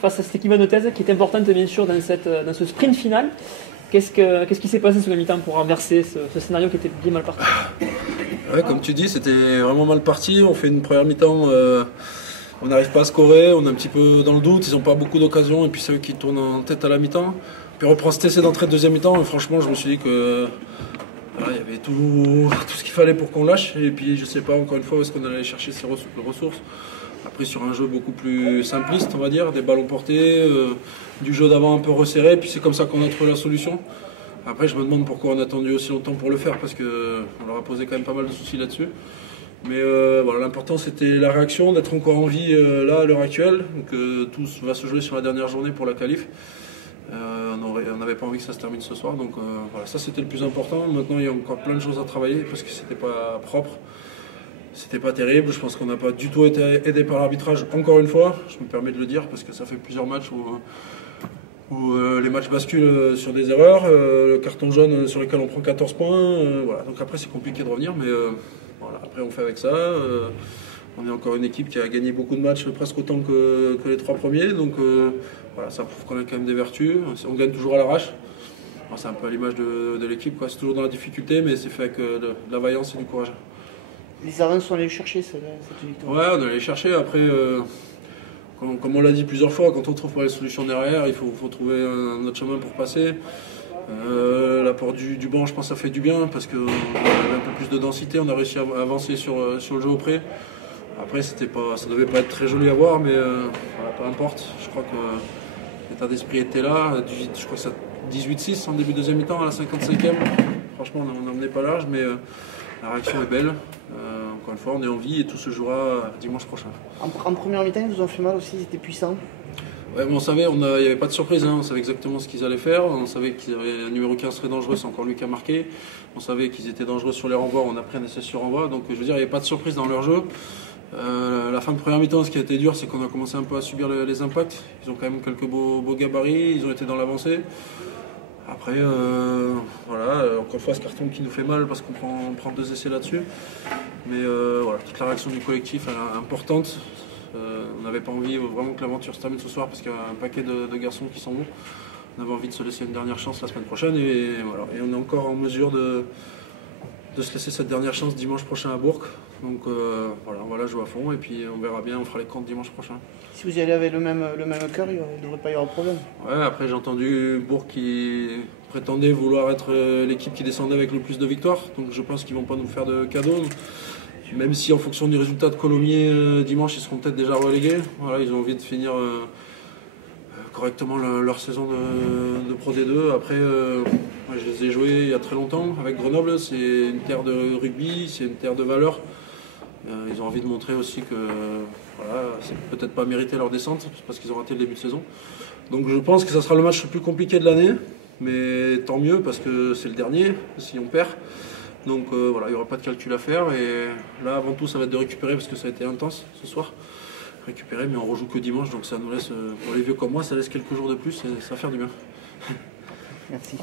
Face à cette équipe vanotaise qui est importante bien sûr dans ce sprint final. Qu'est-ce qui s'est passé sur la mi-temps pour renverser ce scénario qui était bien mal parti? Ouais, comme tu dis, c'était vraiment mal parti. On fait une première mi-temps, on n'arrive pas à scorer, on est un petit peu dans le doute, ils n'ont pas beaucoup d'occasions et puis c'est eux qui tournent en tête à la mi-temps. Puis on reprend cet essai d'entrée de deuxième mi-temps et franchement je me suis dit que voilà, il y avait tout ce qu'il fallait pour qu'on lâche et puis je sais pas encore une fois où est-ce qu'on allait chercher ces ressources. Après sur un jeu beaucoup plus simpliste on va dire, des ballons portés, du jeu d'avant un peu resserré, puis c'est comme ça qu'on a trouvé la solution. Après je me demande pourquoi on a attendu aussi longtemps pour le faire parce qu'on leur a posé quand même pas mal de soucis là-dessus. Mais voilà, l'important c'était la réaction, d'être encore en vie là à l'heure actuelle. Donc tout va se jouer sur la dernière journée pour la qualif. On n'avait pas envie que ça se termine ce soir, donc voilà, ça c'était le plus important. Maintenant il y a encore plein de choses à travailler parce que c'était pas propre. C'était pas terrible, je pense qu'on n'a pas du tout été aidé par l'arbitrage, encore une fois, je me permets de le dire parce que ça fait plusieurs matchs où les matchs basculent sur des erreurs, le carton jaune sur lequel on prend 14 points, voilà. Donc après c'est compliqué de revenir, mais voilà, après on fait avec ça. On est encore une équipe qui a gagné beaucoup de matchs, presque autant que les trois premiers, donc voilà, ça prouve qu'on a quand même des vertus, on gagne toujours à l'arrache. C'est un peu à l'image de l'équipe, c'est toujours dans la difficulté, mais c'est fait avec de la vaillance et du courage. Les Ardennes sont allés chercher cette victoire. Ouais, on est allé chercher. Après, comme on l'a dit plusieurs fois, quand on trouve pas les solutions derrière, il faut trouver un autre chemin pour passer. L'apport du banc, je pense que ça fait du bien parce qu'on avait un peu plus de densité. On a réussi à avancer sur le jeu au pré. Après, ça devait pas être très joli à voir, mais voilà, peu importe. Je crois que l'état d'esprit était là. Je crois que c'est 18-6 en début de deuxième mi-temps à la 55e. Franchement, on n'en menait pas large, mais la réaction est belle. Encore une fois, on est en vie et tout se jouera dimanche prochain. En première mi-temps, ils vous ont fait mal aussi, ils étaient puissants. Ouais, mais on savait, il n'y avait pas de surprise, on savait exactement ce qu'ils allaient faire. On savait qu'ils avaient un numéro 15 très dangereux, c'est encore lui qui a marqué. On savait qu'ils étaient dangereux sur les renvois, on a pris un essai sur renvoi. Donc je veux dire, il n'y avait pas de surprise dans leur jeu. La fin de première mi-temps, ce qui a été dur, c'est qu'on a commencé un peu à subir les impacts. Ils ont quand même quelques beaux gabarits, ils ont été dans l'avancée. Après, voilà, encore une fois, ce carton qui nous fait mal parce qu'on prend deux essais là-dessus. Mais voilà, toute la réaction du collectif est importante. On n'avait pas envie vraiment que l'aventure se termine ce soir parce qu'il y a un paquet de garçons qui sont bons. On avait envie de se laisser une dernière chance la semaine prochaine et voilà. Et on est encore en mesure de se laisser cette dernière chance dimanche prochain à Bourg. Donc voilà, on va la jouer à fond et puis on verra bien, on fera les comptes dimanche prochain. Si vous y allez avec le même cœur, il ne devrait pas y avoir de problème. Ouais, après j'ai entendu Bourg qui prétendait vouloir être l'équipe qui descendait avec le plus de victoires. Donc je pense qu'ils ne vont pas nous faire de cadeaux. Même si en fonction du résultat de Colomiers dimanche, ils seront peut-être déjà relégués. Voilà, ils ont envie de finir correctement leur saison de Pro D2. Après, moi, je les ai joués il y a très longtemps avec Grenoble. C'est une terre de rugby, c'est une terre de valeur. Ils ont envie de montrer aussi que voilà, c'est peut-être pas mérité leur descente parce qu'ils ont raté le début de saison. Donc je pense que ça sera le match le plus compliqué de l'année. Mais tant mieux parce que c'est le dernier si on perd. Donc voilà, il n'y aura pas de calcul à faire et là avant tout ça va être de récupérer parce que ça a été intense ce soir. Récupérer mais on rejoue que dimanche donc ça nous laisse, pour les vieux comme moi, ça laisse quelques jours de plus et ça va faire du bien. Merci.